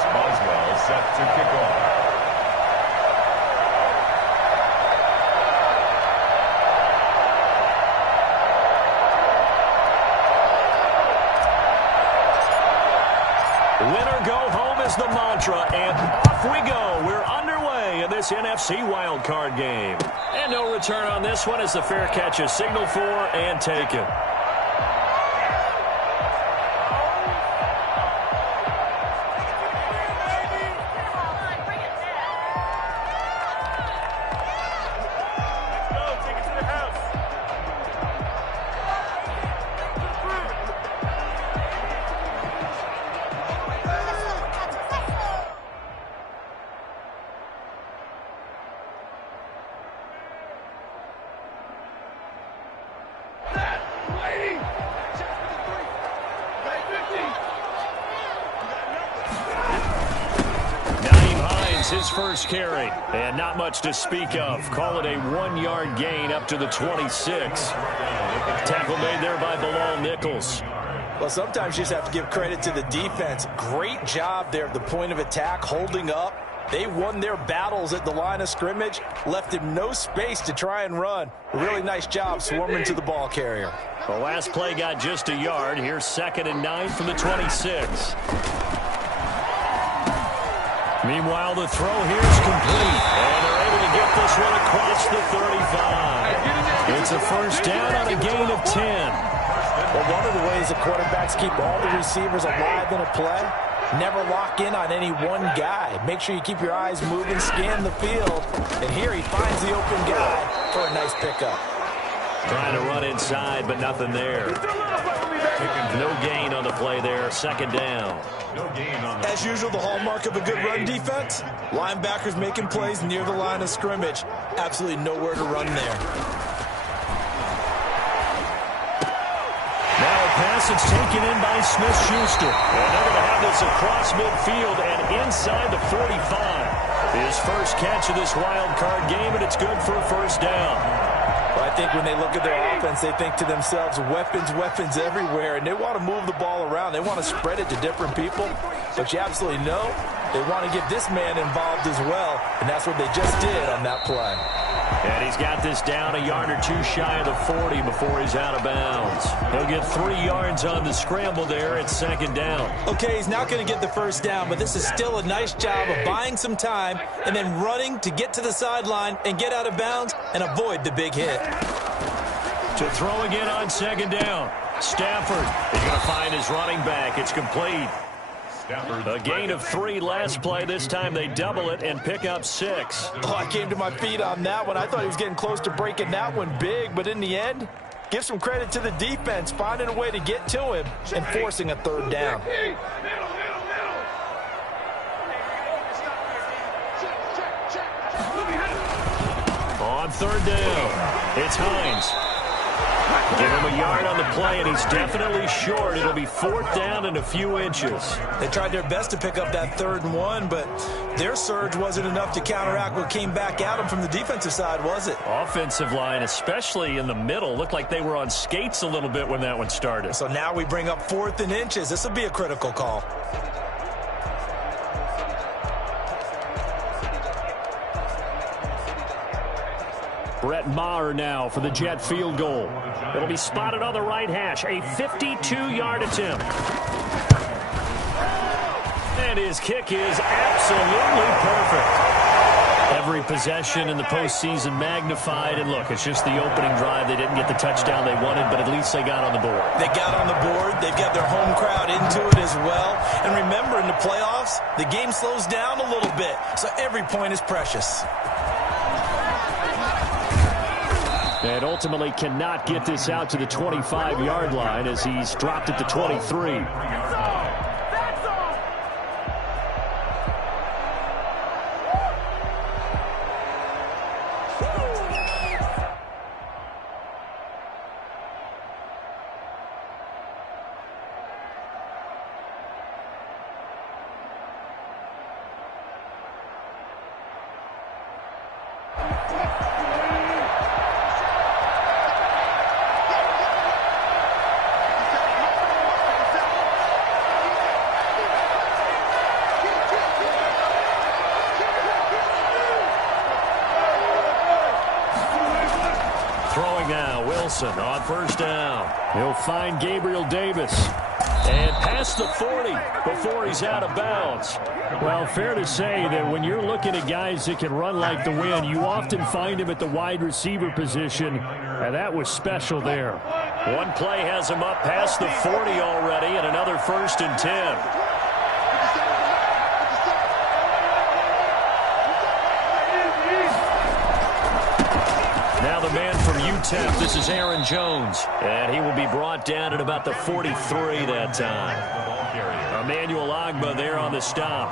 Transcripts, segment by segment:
Boswell set to kick off. Winner go home is the mantra, and off we go. We're underway in this NFC wildcard game. And no return on this one as the fair catch is signaled for and taken. His first carry, and not much to speak of. Call it a 1-yard gain up to the 26. Tackle made there by Bilal Nichols. Well, sometimes you just have to give credit to the defense. Great job there at the point of attack, holding up. They won their battles at the line of scrimmage, left him no space to try and run. A really nice job swarming to the ball carrier. The last play got just a yard. Here's 2nd and 9 from the 26. Meanwhile, the throw here is complete, and they're able to get this one across the 35. It's a first down on a gain of 10. Well, one of the ways the quarterbacks keep all the receivers alive in a play, never lock in on any one guy. Make sure you keep your eyes moving, scan the field, and here he finds the open guy for a nice pickup. Trying to run inside, but nothing there. No gain on the play there, 2nd down. As usual, the hallmark of a good run defense, linebackers making plays near the line of scrimmage. Absolutely nowhere to run there. Now a pass that's taken in by Smith-Schuster. And they're going to have this across midfield and inside the 45. His first catch of this wild card game, and it's good for a first down. Well, I think when they look at their offense, they think to themselves, weapons, weapons everywhere, and they want to move the ball around. They want to spread it to different people, but you absolutely know they want to get this man involved as well, and that's what they just did on that play. And he's got this down a yard or two shy of the 40 before he's out of bounds. He'll get 3 yards on the scramble there at 2nd down. Okay, he's not going to get the first down, but this is still a nice job of buying some time and then running to get to the sideline and get out of bounds and avoid the big hit. To throw again on 2nd down. Stafford is going to find his running back. It's complete. A gain of 3 last play. This time they double it and pick up 6. Oh, I came to my feet on that one. I thought he was getting close to breaking that one big, but in the end, give some credit to the defense, finding a way to get to him and forcing a 3rd down. On 3rd down, it's Hines. Give him a yard on the play, and he's definitely short. It'll be 4th down and a few inches. They tried their best to pick up that 3rd and 1, but their surge wasn't enough to counteract what came back at them from the defensive side, was it? Offensive line, especially in the middle, looked like they were on skates a little bit when that one started. So now we bring up 4th and inches. This will be a critical call. Brett Maher now for the Jet field goal. It'll be spotted on the right hash. A 52-yard attempt. And his kick is absolutely perfect. Every possession in the postseason magnified. And look, it's just the opening drive. They didn't get the touchdown they wanted, but at least they got on the board. They got on the board. They've got their home crowd into it as well. And remember, in the playoffs, the game slows down a little bit. So every point is precious. And ultimately cannot get this out to the 25-yard line as he's dropped at the 23. Wilson on first down. He'll find Gabriel Davis. And past the 40 before he's out of bounds. Well, fair to say that when you're looking at guys that can run like the wind, you often find him at the wide receiver position, and that was special there. One play has him up past the 40 already, and another 1st and 10. Now the man from UTEP, this is Aaron Jones. And he will be brought down at about the 43 that time. Emmanuel Ogbah there on the stop.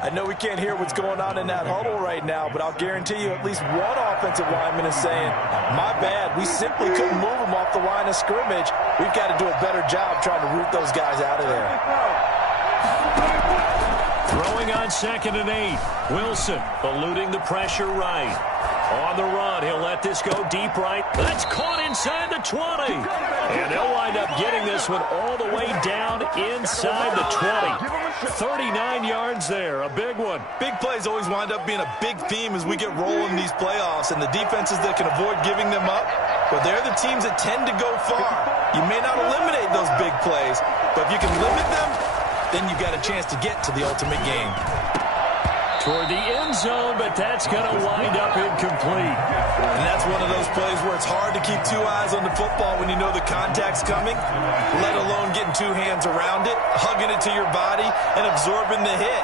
I know we can't hear what's going on in that huddle right now, but I'll guarantee you at least one offensive lineman is saying, my bad, we simply couldn't move them off the line of scrimmage. We've got to do a better job trying to root those guys out of there. Throwing on 2nd and 8. Wilson eluding the pressure right. On the run, he'll let this go deep right. That's caught inside the 20. And they'll wind up getting this one all the way down inside the 20. 39 yards there, a big one. Big plays always wind up being a big theme as we get rolling these playoffs, and the defenses that can avoid giving them up, but they're the teams that tend to go far. You may not eliminate those big plays, but if you can limit them, then you've got a chance to get to the ultimate game. Toward the end zone, but that's going to wind up incomplete. And that's one of those plays where it's hard to keep two eyes on the football when you know the contact's coming, let alone getting two hands around it, hugging it to your body, and absorbing the hit,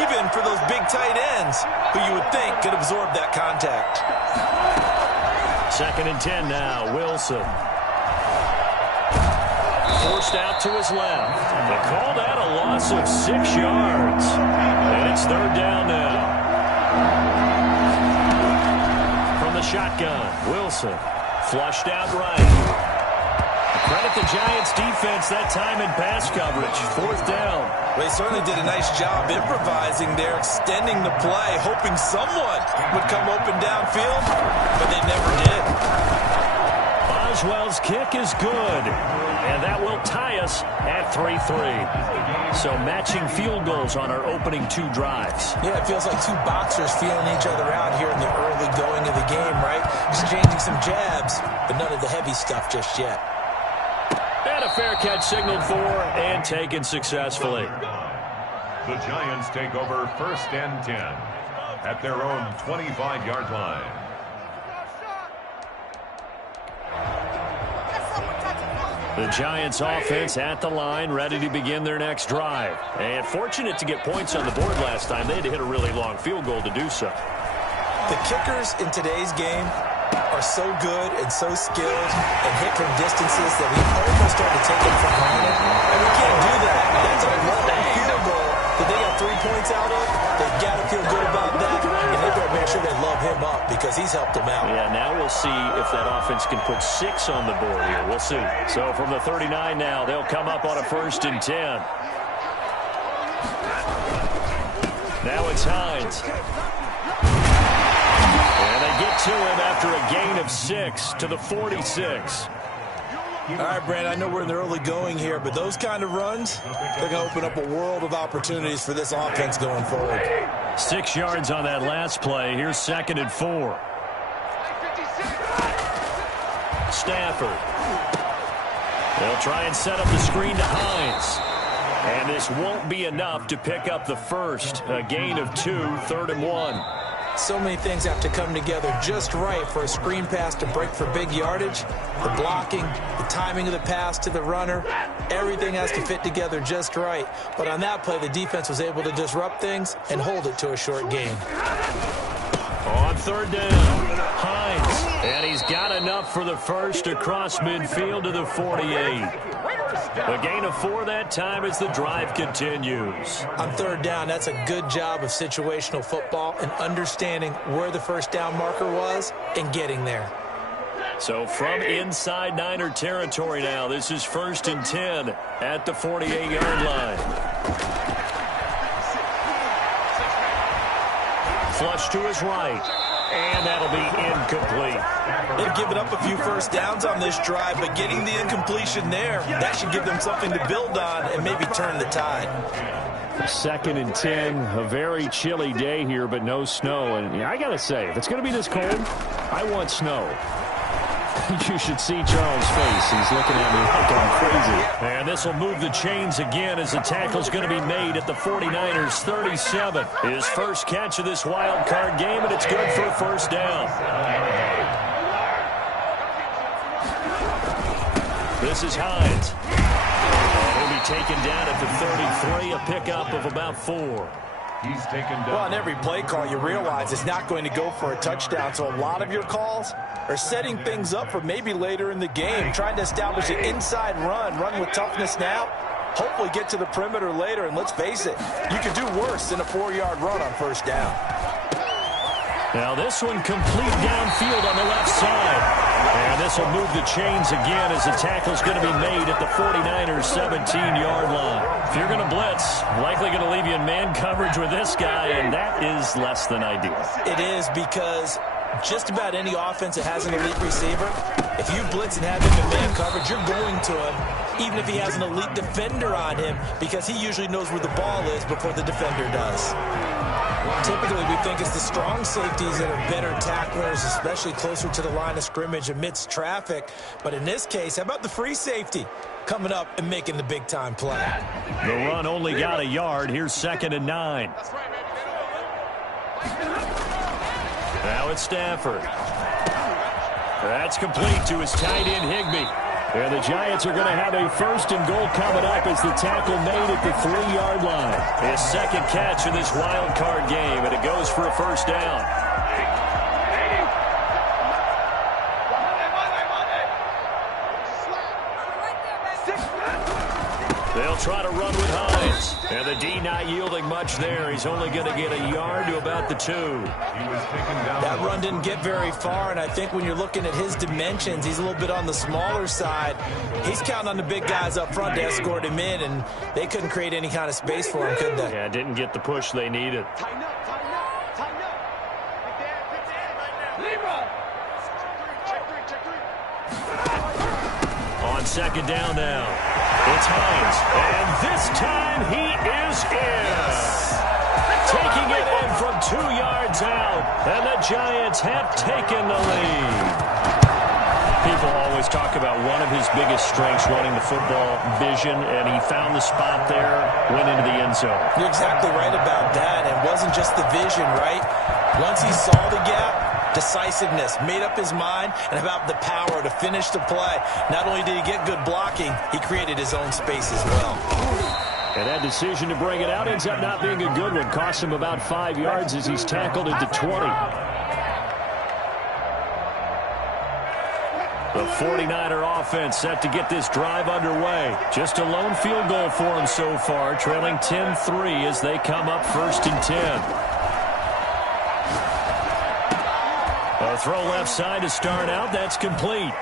even for those big tight ends who you would think could absorb that contact. 2nd and 10 now, Wilson. Forced out to his left. They call that a loss of 6 yards. And it's 3rd down now. From the shotgun, Wilson flushed out right. Credit the Giants defense that time in pass coverage. 4th down. They certainly did a nice job improvising there, extending the play, hoping someone would come open downfield, but they never did. Boswell's kick is good, and that will tie us at 3-3. So matching field goals on our opening 2 drives. Yeah, it feels like two boxers feeling each other out here in the early going of the game, right? Exchanging some jabs, but none of the heavy stuff just yet. And a fair catch signaled for and taken successfully. The Giants take over 1st and 10 at their own 25-yard line. The Giants offense at the line, ready to begin their next drive. And fortunate to get points on the board last time. They had to hit a really long field goal to do so. The kickers in today's game are so good and so skilled and hit from distances that we almost start to take them for granted. And we can't do that. That's a long field goal that they got 3 points out of. They've got to feel good about that. And they've got to make sure they love him up because he's helped them out. Yeah, now we'll see if that offense can put 6 on the board here. We'll see. So from the 39 now, they'll come up on a 1st and 10. Now it's Hines. And they get to him after a gain of 6 to the 46. All right, Brand, I know we're in the early going here, but those kind of runs, they're going to open up a world of opportunities for this offense going forward. 6 yards on that last play. Here's 2nd and 4. Stafford. They'll try and set up the screen to Hines. And this won't be enough to pick up the first. A gain of 2, 3rd and 1. So many things have to come together just right for a screen pass to break for big yardage. The blocking, the timing of the pass to the runner, everything has to fit together just right. But on that play, the defense was able to disrupt things and hold it to a short gain. On 3rd down, Hines. And he's got enough for the first across midfield to the 48. A gain of 4 that time as the drive continues. On 3rd down, that's a good job of situational football and understanding where the first down marker was and getting there. So from inside Niner territory now, this is 1st and 10 at the 48-yard line. Flush to his right. And that'll be incomplete. They've given up a few first downs on this drive, but getting the incompletion there, that should give them something to build on and maybe turn the tide. 2nd and 10, a very chilly day here, but no snow. And I got to say, if it's going to be this cold, I want snow. You should see Charles' face. He's looking at me like I'm crazy. And this will move the chains again as the tackle's going to be made at the 49ers 37. His first catch of this wild card game, and it's good for a first down. This is Hines. And he'll be taken down at the 33, a pickup of about 4. He's taken down. Well, on every play call, you realize it's not going to go for a touchdown. So a lot of your calls are setting things up for maybe later in the game, trying to establish an inside run with toughness now, hopefully get to the perimeter later. And let's face it, you could do worse than a 4-yard run on first down. Now this one complete downfield on the left side. And this will move the chains again as the tackle's going to be made at the 49ers 17-yard line. If you're going to blitz, likely going to leave you in man coverage with this guy, and that is less than ideal. It is, because just about any offense that has an elite receiver, if you blitz and have him in man coverage, you're going to him, even if he has an elite defender on him, because he usually knows where the ball is before the defender does. Typically, we think it's the strong safeties that are better tacklers, especially closer to the line of scrimmage amidst traffic. But in this case, how about the free safety coming up and making the big-time play? The run only got a yard. Here's 2nd and 9. Now it's Stafford. That's complete to his tight end, Higbee. And the Giants are going to have a 1st and goal coming up as the tackle made at the 3-yard line. His second catch in this wild card game, and it goes for a first down. They'll try to run with Hines. And the D not yielding much there. He's only going to get a yard to about the 2. That run didn't get very far, and I think when you're looking at his dimensions, he's a little bit on the smaller side. He's counting on the big guys up front to escort him in, and they couldn't create any kind of space for him, could they? Yeah, didn't get the push they needed. On 2nd down now. It's Hines, and this time he is in. Taking it in from 2 yards out, and the Giants have taken the lead. People always talk about one of his biggest strengths, running the football, vision, and he found the spot there, went into the end zone. You're exactly right about that. It wasn't just the vision, right? Once he saw the gap, decisiveness, made up his mind, and about the power to finish the play. Not only did he get good blocking, he created his own space as well. And that decision to bring it out ends up not being a good one. Cost him about 5 yards as he's tackled into 20. The 49er offense set to get this drive underway. Just a lone field goal for him so far, trailing 10-3 as they come up 1st and 10. A throw left side to start out. That's complete.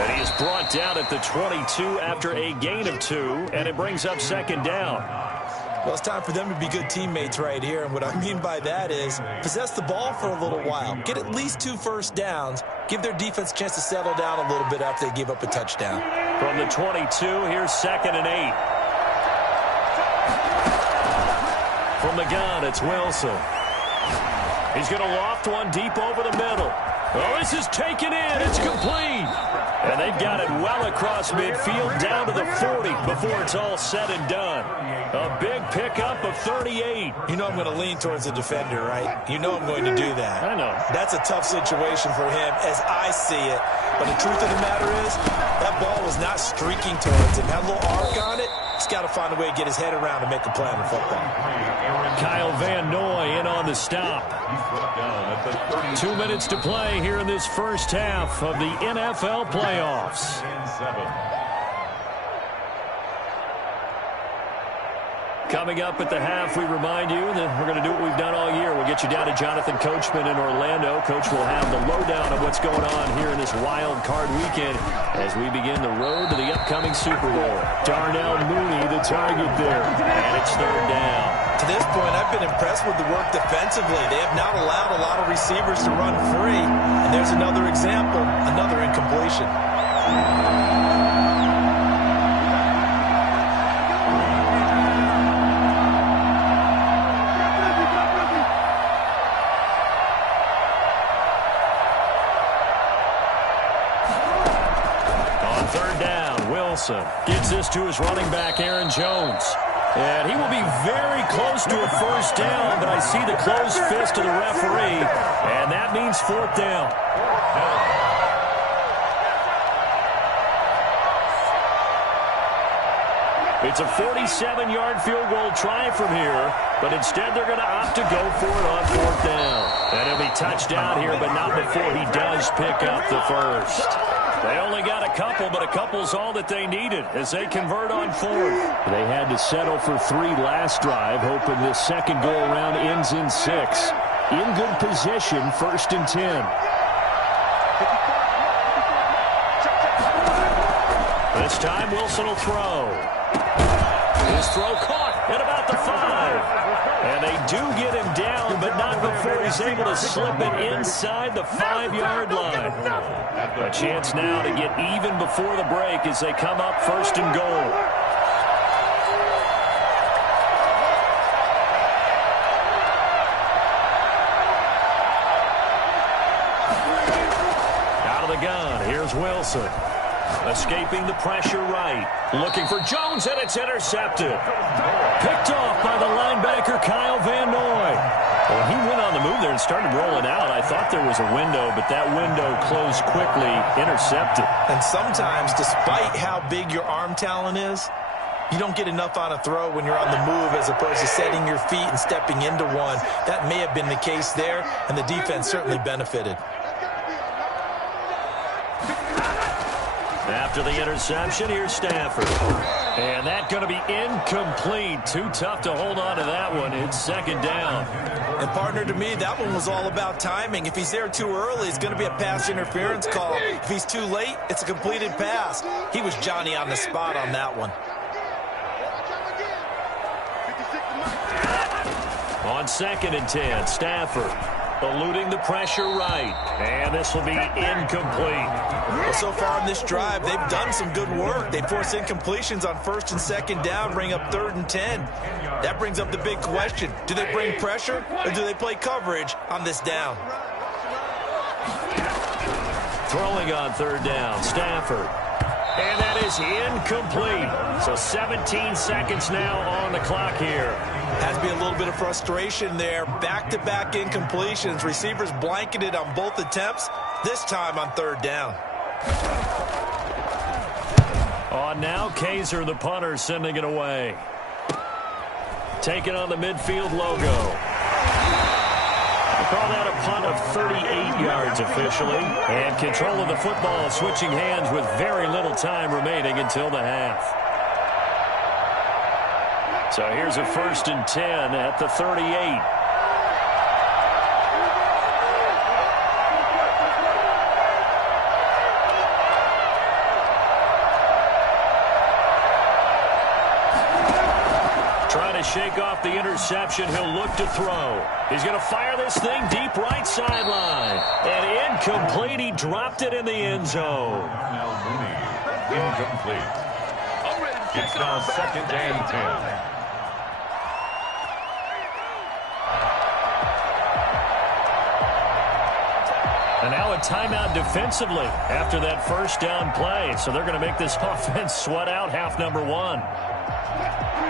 And he is brought down at the 22 after a gain of 2, and it brings up 2nd down. Well, it's time for them to be good teammates right here, and what I mean by that is possess the ball for a little while, get at least 2 first downs, give their defense a chance to settle down a little bit after they give up a touchdown. From the 22, here's 2nd and 8. From the gun, it's Wilson. He's going to loft one deep over the middle. Oh, this is taken in. It's complete. And they've got it well across midfield down to the 40 before it's all said and done. A big pickup of 38. You know I'm going to lean towards the defender, right? You know I'm going to do that. I know. That's a tough situation for him as I see it. But the truth of the matter is, that ball was not streaking towards him. Had a little arc on it. He's got to find a way to get his head around and make a play on the football. Kyle Van Noy in on the stop. 2 minutes to play here in this first half of the NFL playoffs. Coming up at the half, we remind you that we're going to do what we've done all year. We'll get you down to Jonathan Coachman in Orlando. Coach will have the lowdown of what's going on here in this wild card weekend as we begin the road to the upcoming Super Bowl. Darnell Mooney, the target there, and it's 3rd down. To this point, I've been impressed with the work defensively. They have not allowed a lot of receivers to run free. And there's another example, another incompletion. Third down, Wilson gets this to his running back, Aaron Jones. And he will be very close to a first down, but I see the closed fist of the referee, and that means fourth down. It's a 47-yard field goal try from here, but instead they're going to opt to go for it on fourth down. And he'll be touchdown here, but not before he does pick up the first. They only got a couple, but a couple's all that they needed as they convert on fourth. They had to settle for 3 last drive, hoping this second go-around ends in 6. In good position, 1st and 10. This time, Wilson will throw. His throw caught at about the 5. And they do get him down, but not before he's able to slip it inside the 5-yard line. A chance now to get even before the break as they come up 1st and goal. Out of the gun, here's Wilson. Escaping the pressure right. Looking for Jones, and it's intercepted. Picked off by the linebacker, Kyle Van Noy. Well, he went on the move there and started rolling out. I thought there was a window, but that window closed quickly, intercepted. And sometimes, despite how big your arm talent is, you don't get enough on a throw when you're on the move as opposed to setting your feet and stepping into one. That may have been the case there, and the defense certainly benefited. After the interception, here's Stafford. And that's going to be incomplete. Too tough to hold on to that one. It's 2nd down. And, partner, to me, that one was all about timing. If he's there too early, it's going to be a pass interference call. If he's too late, it's a completed pass. He was Johnny on the spot on that one. On 2nd and 10, Stafford eluding the pressure right. And this will be incomplete. Well, so far in this drive, they've done some good work. They force incompletions on 1st and 2nd down, bring up 3rd and 10. That brings up the big question. Do they bring pressure or do they play coverage on this down? Throwing on 3rd down, Stafford. And that is incomplete. So 17 seconds now on the clock here. Has to be a little bit of frustration there. Back-to-back incompletions. Receivers blanketed on both attempts, this time on 3rd down. On now, Kaiser, the punter, sending it away. Taking on the midfield logo. Call that a punt of 38 yards officially. And control of the football switching hands with very little time remaining until the half. So here's a 1st and 10 at the 38. Trying to shake off the interception. He'll look to throw. He's going to fire this thing deep right sideline. And incomplete. He dropped it in the end zone. Incomplete. It's now 2nd and 10. And now a timeout defensively after that 1st down play. So they're going to make this offense sweat out half number 1.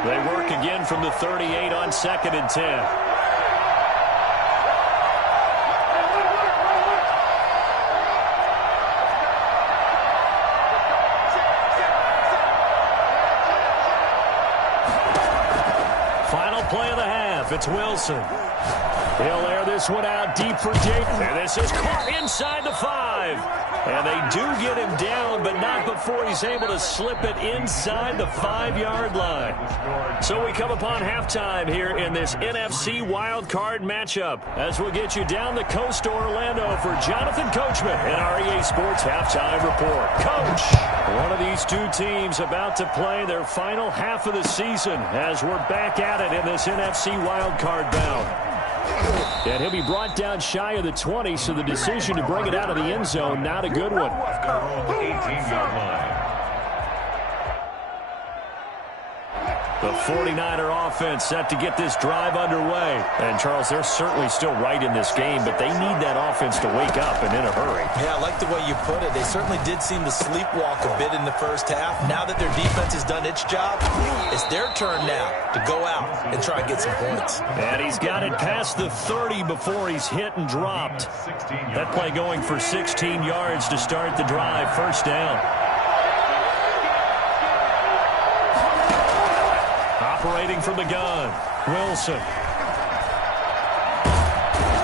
They work again from the 38 on 2nd and 10. Final play of the half. It's Wilson. He'll air this one out deep for Jake. And this is caught inside the 5. And they do get him down, but not before he's able to slip it inside the 5-yard line. So we come upon halftime here in this NFC wildcard matchup as we'll get you down the coast to Orlando for Jonathan Coachman in our EA Sports Halftime Report. Coach, one of these two teams about to play their final half of the season as we're back at it in this NFC wildcard bout. And he'll be brought down shy of the 20, so the decision to bring it out of the end zone, not a good one. 18-yard line. The 49er offense set to get this drive underway. And, Charles, they're certainly still right in this game, but they need that offense to wake up and in a hurry. Yeah, I like the way you put it. They certainly did seem to sleepwalk a bit in the first half. Now that their defense has done its job, it's their turn now to go out and try and get some points. And he's got it past the 30 before he's hit and dropped. That play going for 16 yards to start the drive. First down. Operating from the gun, Wilson.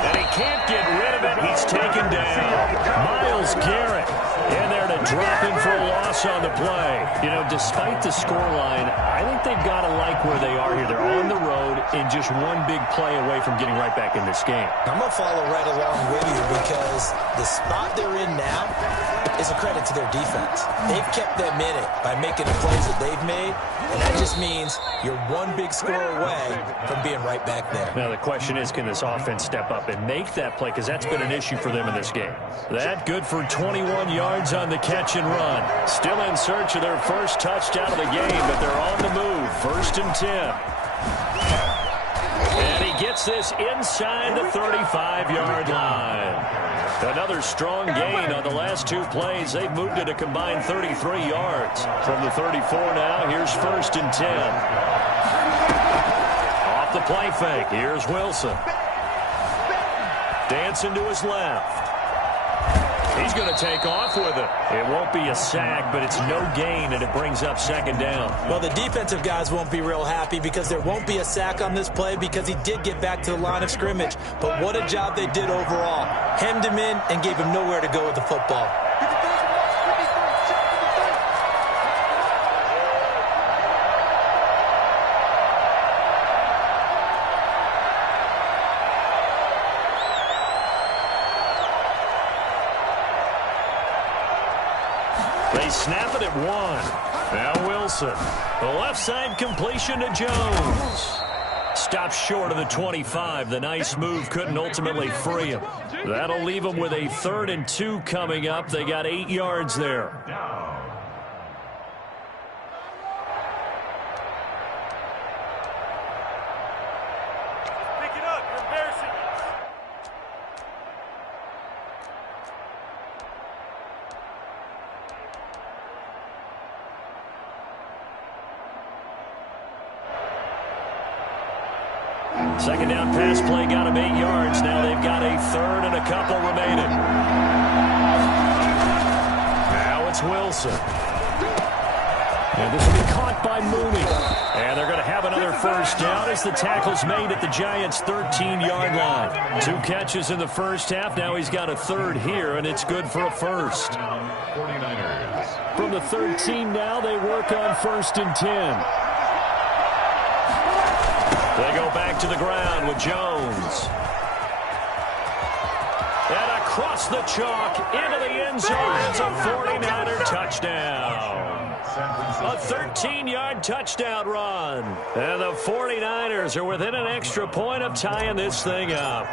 And he can't get rid of it. He's taken down. Myles Garrett in there to drop him for a loss on the play. You know, despite the scoreline, I think they've got to like where they are here. They're on the road and just one big play away from getting right back in this game. I'm going to follow right along with you because the spot they're in now is a credit to their defense. They've kept them in it by making the plays that they've made, and that just means you're one big score away from being right back there. Now the question is, can this offense step up and make that play? Because that's been an issue for them in this game. That good for 21 yards on the catch and run. Still in search of their first touchdown of the game, but they're on the move. First and 10. And he gets this inside the 35-yard line. Another strong gain on the last two plays. They've moved it a combined 33 yards. From the 34 now, here's first and 10. Off the play fake, here's Wilson. Dancing to his left. He's going to take off with it. It won't be a sack, but it's no gain, and it brings up second down. Well, the defensive guys won't be real happy because there won't be a sack on this play because he did get back to the line of scrimmage. But what a job they did overall. Hemmed him in and gave him nowhere to go with the football. They snap it at one. Now Wilson. The left side completion to Jones. Stops short of the 25. The nice move couldn't ultimately free him. That'll leave him with a 3rd and 2 coming up. They got 8 yards there. Pick it up. You're embarrassing us. Second down pass play got him 8 yards. Now they've got a 3rd and a couple remaining. Now it's Wilson. And this will be caught by Mooney. And they're going to have another first down as the tackle's made at the Giants' 13-yard line. 2 catches in the first half. Now he's got a 3rd here, and it's good for a first. 49ers. From the 13 now, they work on first and 10. They go back to the ground with Jones. And across the chalk into the end zone. It's a 49er touchdown. A 13-yard touchdown run. And the 49ers are within an extra point of tying this thing up.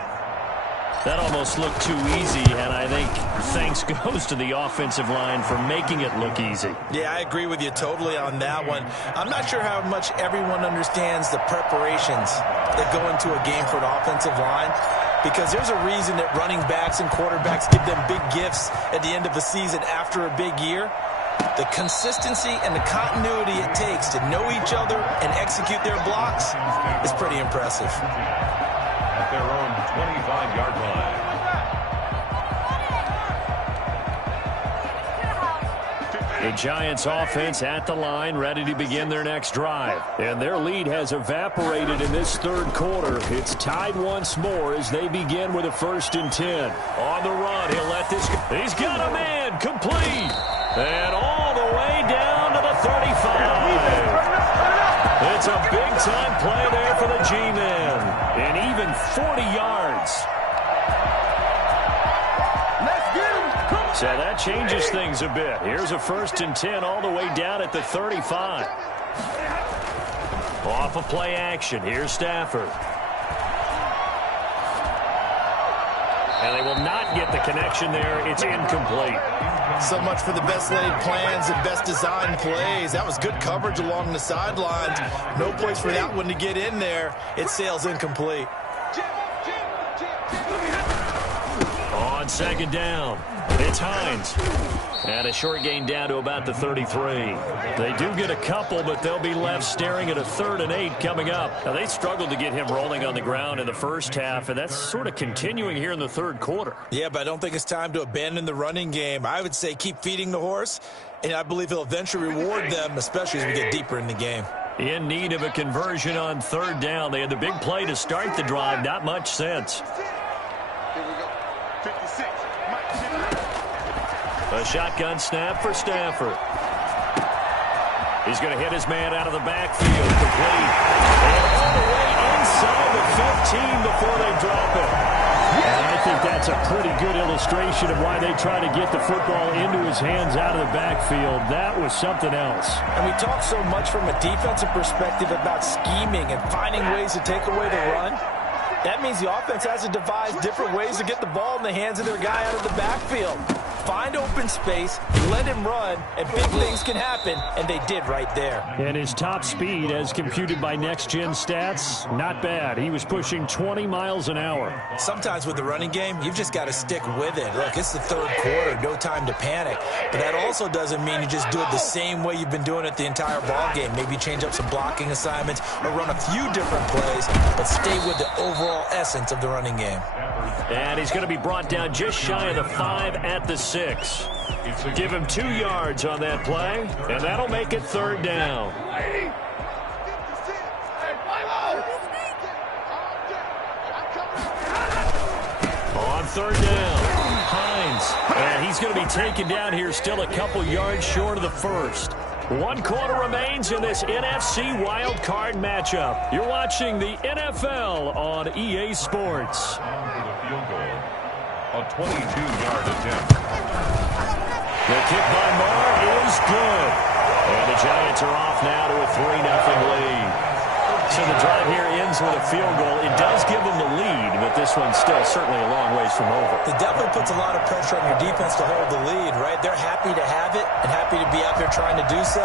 That almost looked too easy, and I think thanks goes to the offensive line for making it look easy. Yeah, I agree with you totally on that one. I'm not sure how much everyone understands the preparations that go into a game for an offensive line, because there's a reason that running backs and quarterbacks give them big gifts at the end of the season after a big year. The consistency and the continuity it takes to know each other and execute their blocks is pretty impressive. At their own 25-yard line. The Giants offense at the line, ready to begin their next drive. And their lead has evaporated in this 3rd quarter. It's tied once more as they begin with a 1st and 10. On the run, he'll let this go. He's got a man, complete. And all the way down to the 35. It's a big-time play there for the G-men. And even 40 yards. So that changes things a bit. Here's a 1st and 10 all the way down at the 35. Off of play action. Here's Stafford. And they will not get the connection there. It's incomplete. So much for the best laid plans and best designed plays. That was good coverage along the sidelines. No place for that one to get in there. It sails incomplete. On second down, it's Hines. And a short gain down to about the 33. They do get a couple, but they'll be left staring at a 3rd and 8 coming up. Now, they struggled to get him rolling on the ground in the first half, and that's sort of continuing here in the third quarter. Yeah, but I don't think it's time to abandon the running game. I would say keep feeding the horse, and I believe he'll eventually reward them, especially as we get deeper in the game. In need of a conversion on 3rd down. They had the big play to start the drive. Not much sense. A shotgun snap for Stafford. He's going to hit his man out of the backfield. Complete. And all the way inside the 15 before they drop it. And I think that's a pretty good illustration of why they try to get the football into his hands out of the backfield. That was something else. And we talk so much from a defensive perspective about scheming and finding ways to take away the run. That means the offense has to devise different ways to get the ball in the hands of their guy out of the backfield. Find open space, let him run, and big things can happen, and they did right there. And his top speed, as computed by Next Gen Stats, not bad. He was pushing 20 miles an hour. Sometimes with the running game, you've just got to stick with it. Look, it's the third quarter, no time to panic. But that also doesn't mean you just do it the same way you've been doing it the entire ball game. Maybe change up some blocking assignments or run a few different plays, but stay with the overall essence of the running game. And he's going to be brought down just shy of the 5 at the 6. Give him 2 yards on that play, and that'll make it 3rd down. On 3rd down, Hines. And he's going to be taken down here still a couple yards short of the 1st. 1 quarter remains in this NFC Wild Card matchup. You're watching the NFL on EA Sports. Field goal. A 22-yard attempt. The kick by Marr is good. And the Giants are off now to a 3-0 lead. So the drive here ends with a field goal. It does give them the lead, but this one's still certainly a long ways from over. It definitely puts a lot of pressure on your defense to hold the lead, right? They're happy to have it and happy to be out there trying to do so.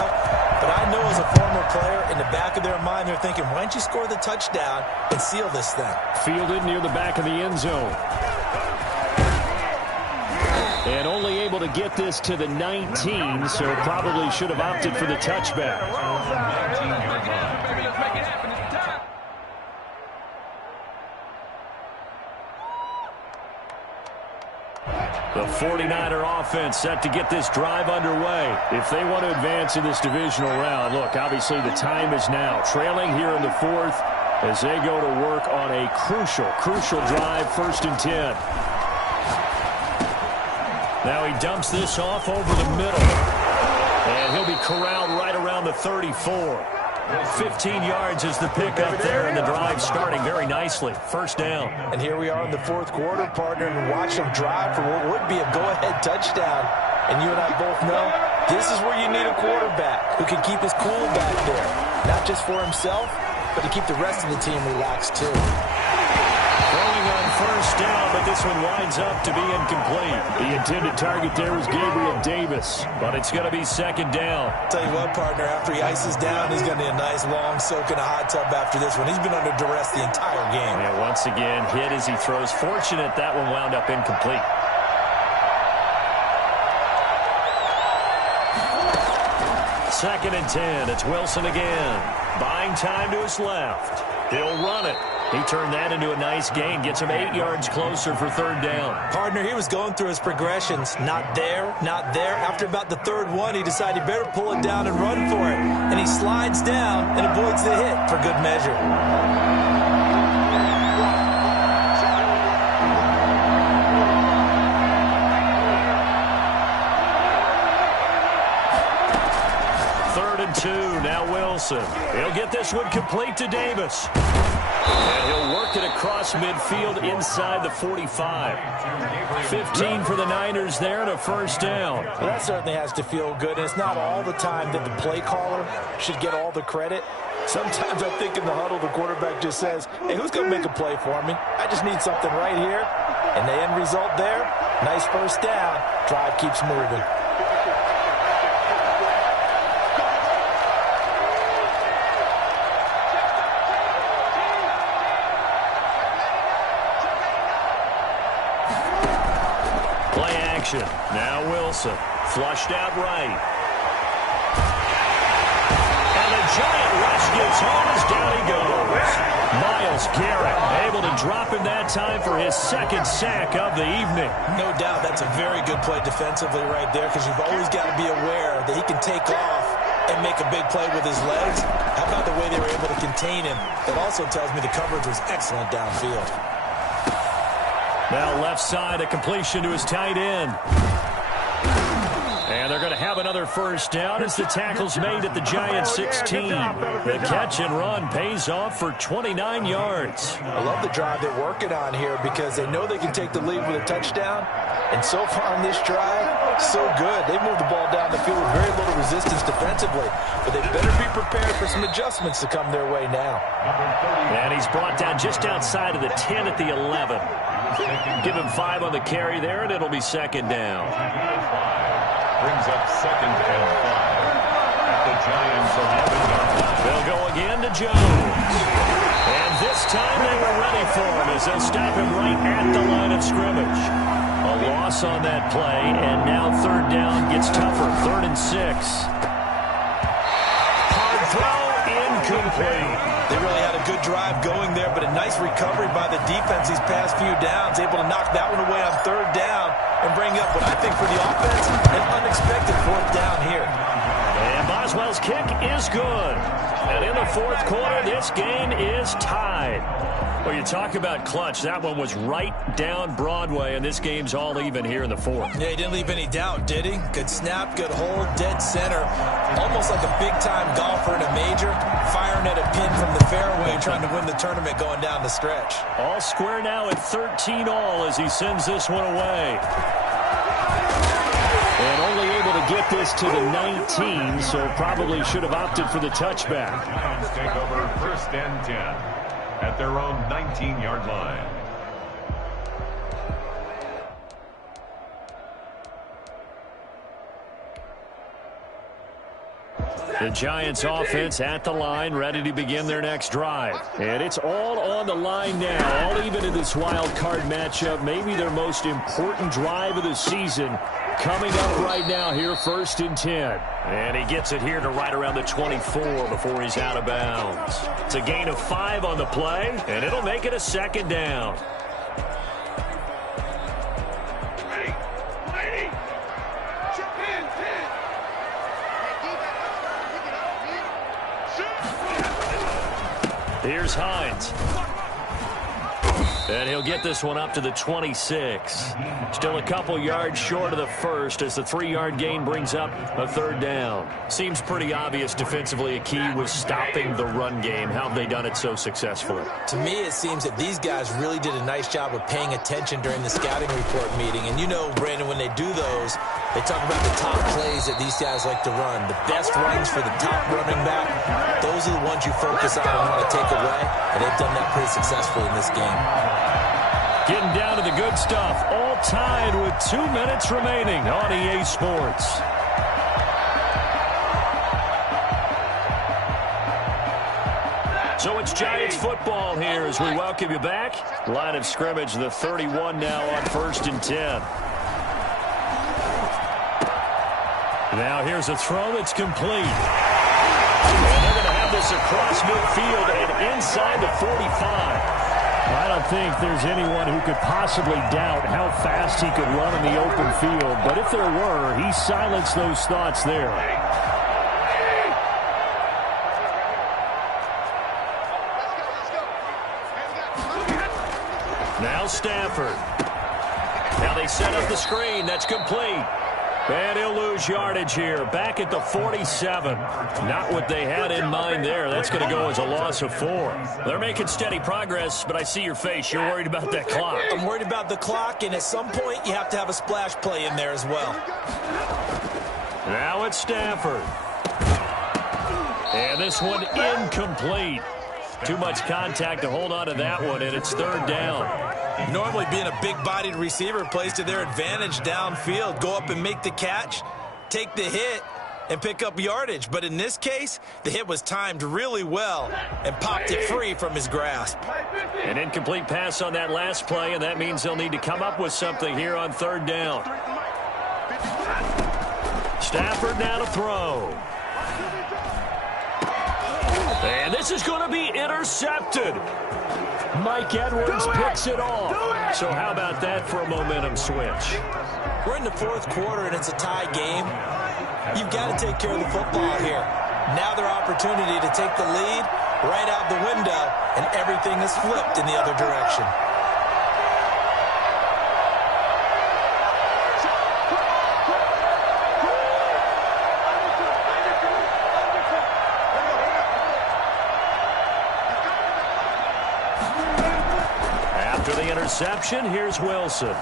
But I know as a former player, in the back of their mind, they're thinking, why don't you score the touchdown and seal this thing? Fielded near the back of the end zone. And only able to get this to the 19, so probably should have opted for the touchback. 19-yard line. The 49er offense set to get this drive underway. If they want to advance in this divisional round, look, obviously the time is now. Trailing here in the 4th as they go to work on a crucial drive, 1st and 10. Now he dumps this off over the middle. And he'll be corralled right around the 34. 15 yards is the pickup there, and the drive starting very nicely. 1st down. And here we are in the 4th quarter, partner, and watch them drive for what would be a go-ahead touchdown. And you and I both know this is where you need a quarterback who can keep his cool back there. Not just for himself, but to keep the rest of the team relaxed too. Throwing on 1st down, but this one winds up to be incomplete. The intended target there was Gabriel Davis, but it's going to be 2nd down. Tell you what, partner, after he ices down, he's going to need a nice long soak in a hot tub after this one. He's been under duress the entire game. Yeah, once again, hit as he throws. Fortunate that one wound up incomplete. Second and 10. It's Wilson again. Buying time to his left. He'll run it. He turned that into a nice gain. Gets him 8 yards closer for 3rd down. Partner, he was going through his progressions. Not there, not there. After about the 3rd one, he decided he better pull it down and run for it. And he slides down and avoids the hit for good measure. Now Wilson. He'll get this one complete to Davis. And he'll work it across midfield inside the 45. 15 for the Niners there and a 1st down. Well, that certainly has to feel good. And it's not all the time that the play caller should get all the credit. Sometimes I think in the huddle, the quarterback just says, hey, who's going to make a play for me? I just need something right here. And the end result there, nice first down. Drive keeps moving. Play action. Now Wilson. Flushed out right. And the giant rush gets home as down he goes. Myles Garrett able to drop him that time for his second sack of the evening. No doubt that's a very good play defensively right there, because you've always got to be aware that he can take off and make a big play with his legs. How about the way they were able to contain him? That also tells me the coverage was excellent downfield. Now left side, a completion to his tight end. And they're going to have another first down as the tackle's made at the Giants' 16. The catch and run pays off for 29 yards. I love the drive they're working on here, because they know they can take the lead with a touchdown. And so far in this drive, so good. They moved the ball down the field with very little resistance defensively. But they better be prepared for some adjustments to come their way now. And he's brought down just outside of the 10 at the 11. Give him 5 on the carry there, and it'll be second down. Brings up second and 5 at the Giants' 11-yard line. They'll go again to Jones. And this time they were ready for him as they'll stop him right at the line of scrimmage. A loss on that play, and now third down gets tougher. 3rd and 6. Hard throw, incomplete. They really had a good drive going there, but a nice recovery by the defense these past few downs, able to knock that one away on third down and bring up what I think for the offense, an unexpected fourth down here. And Boswell's kick is good. And in the fourth quarter, this game is tied. Well, you talk about clutch. That one was right down Broadway, and this game's all even here in the fourth. Yeah, he didn't leave any doubt, did he? Good snap, good hold, dead center. Almost like a big-time golfer in a major, firing at a pin from the fairway, trying to win the tournament going down the stretch. All square now at 13 all as he sends this one away. And only able to get this to the 19, so probably should have opted for the touchback. Giants take over 1st and 10 at their own 19-yard line. The Giants offense at the line, ready to begin their next drive. And it's all on the line now, all even in this wild card matchup. Maybe their most important drive of the season coming up right now here, 1st and 10. And he gets it here to right around the 24 before he's out of bounds. It's a gain of 5 on the play, and it'll make it a second down. Here's Hines. And he'll get this one up to the 26. Still a couple yards short of the first as the 3-yard gain brings up a third down. Seems pretty obvious defensively a key was stopping the run game. How have they done it so successfully? To me, it seems that these guys really did a nice job of paying attention during the scouting report meeting. And you know, Brandon, when they do those, they talk about the top plays that these guys like to run. The best runs for the top running back, those are the ones you focus on and want to take away. And they've done that pretty successfully in this game. Getting down to the good stuff. All tied with 2 minutes remaining on EA Sports. So it's Giants football here as we welcome you back. Line of scrimmage, the 31 now on 1st and 10. Now here's a throw that's complete. And they're going to have this across midfield and inside the 45. I don't think there's anyone who could possibly doubt how fast he could run in the open field. But if there were, he silenced those thoughts there. Now Stafford. Now they set up the screen. That's complete. And he'll lose yardage here. Back at the 47. Not what they had in mind there. That's going to go as a loss of 4. They're making steady progress, but I see your face. You're worried about that clock. I'm worried about the clock, and at some point you have to have a splash play in there as well. Now it's Stafford. And this one incomplete. Too much contact to hold on to that one, and it's third down. Normally being a big-bodied receiver plays to their advantage downfield. Go up and make the catch, take the hit, and pick up yardage. But in this case, the hit was timed really well and popped it free from his grasp. An incomplete pass on that last play, and that means they'll need to come up with something here on third down. Stafford now to throw. And this is going to be intercepted. Mike Edwards picks it off. So how about that for a momentum switch? We're in the fourth quarter, and it's a tie game. You've got to take care of the football here. Now their opportunity to take the lead right out the window, and everything is flipped in the other direction. Interception. Here's Wilson.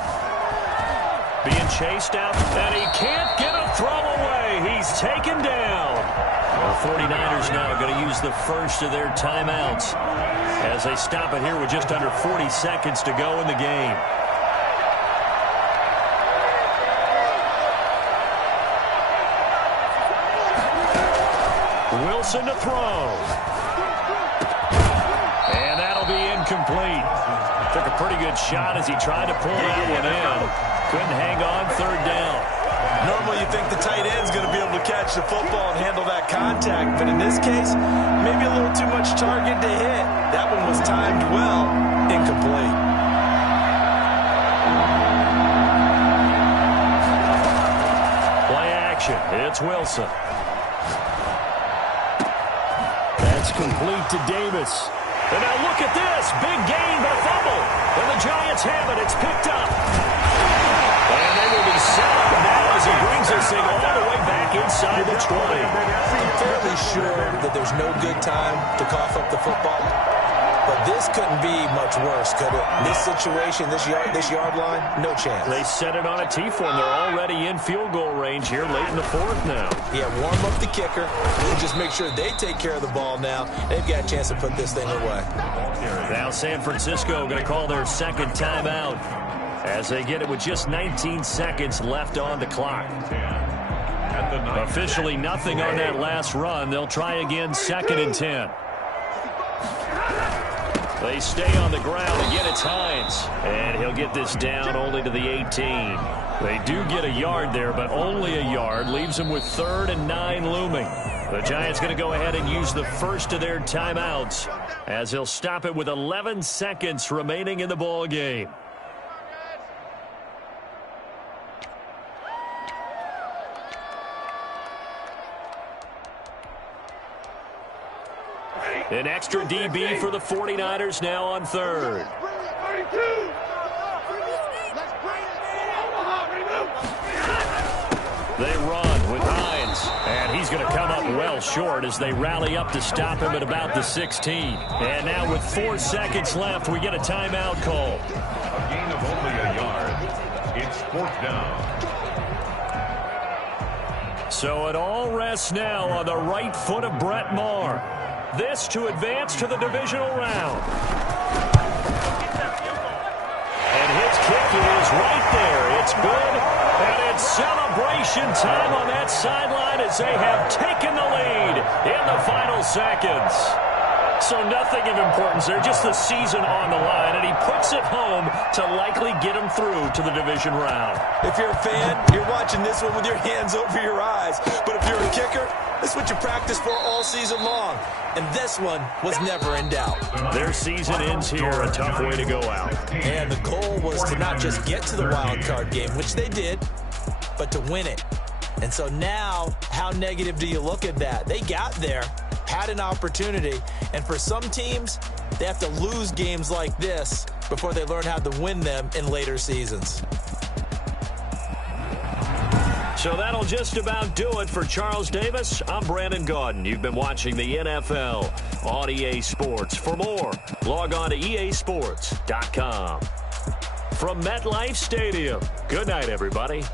Being chased out, and he can't get a throw away. He's taken down. The 49ers now going to use the first of their timeouts as they stop it here with just under 40 seconds to go in the game. Wilson to throw. And that'll be incomplete. Took a pretty good shot as he tried to pull that one in. Couldn't hang on third down. Normally you think the tight end's going to be able to catch the football and handle that contact, but in this case, maybe a little too much target to hit. That one was timed well, incomplete. Play action. It's Wilson. That's complete to Davis. And now look at this. Big gain, but a fumble. And the Giants have it. It's picked up. And they will be set up now as he brings this thing all the way back inside the 20. I'm fairly sure that there's no good time to cough up the football. But this couldn't be much worse, could it? This situation, this yard line, no chance. They set it on a T-form. They're already in field goal range here late in the fourth now. Yeah, warm up the kicker and just make sure they take care of the ball now. They've got a chance to put this thing away. Now San Francisco going to call their second timeout as they get it with just 19 seconds left on the clock. Officially nothing on that last run. They'll try again, 2nd and 10. They stay on the ground. Again, it's Hines. And he'll get this down only to the 18. They do get a yard there, but only a yard. Leaves them with 3rd and 9 looming. The Giants going to go ahead and use the first of their timeouts as he'll stop it with 11 seconds remaining in the ball game. An extra DB for the 49ers now on 3rd. They run with Hines, and he's going to come up well short as they rally up to stop him at about the 16. And now with 4 seconds left, we get a timeout call. A gain of only a yard. It's 4th down. So it all rests now on the right foot of Brett Maher. This to advance to the divisional round. And his kick is right there. It's good. And it's celebration time on that sideline as they have taken the lead in the final seconds. So nothing of importance there, just the season on the line, and he puts it home to likely get him through to the division round. If you're a fan, you're watching this one with your hands over your eyes. But if you're a kicker, this is what you practice for all season long. And this one was never in doubt. Their season ends here, a tough way to go out. And the goal was to not just get to the wild card game, which they did, but to win it. And so now, how negative do you look at that? They got there, had an opportunity, and for some teams, they have to lose games like this before they learn how to win them in later seasons. So that'll just about do it for Charles Davis. I'm Brandon Gaudin. You've been watching the NFL on EA Sports. For more, log on to easports.com. From MetLife Stadium, good night, everybody.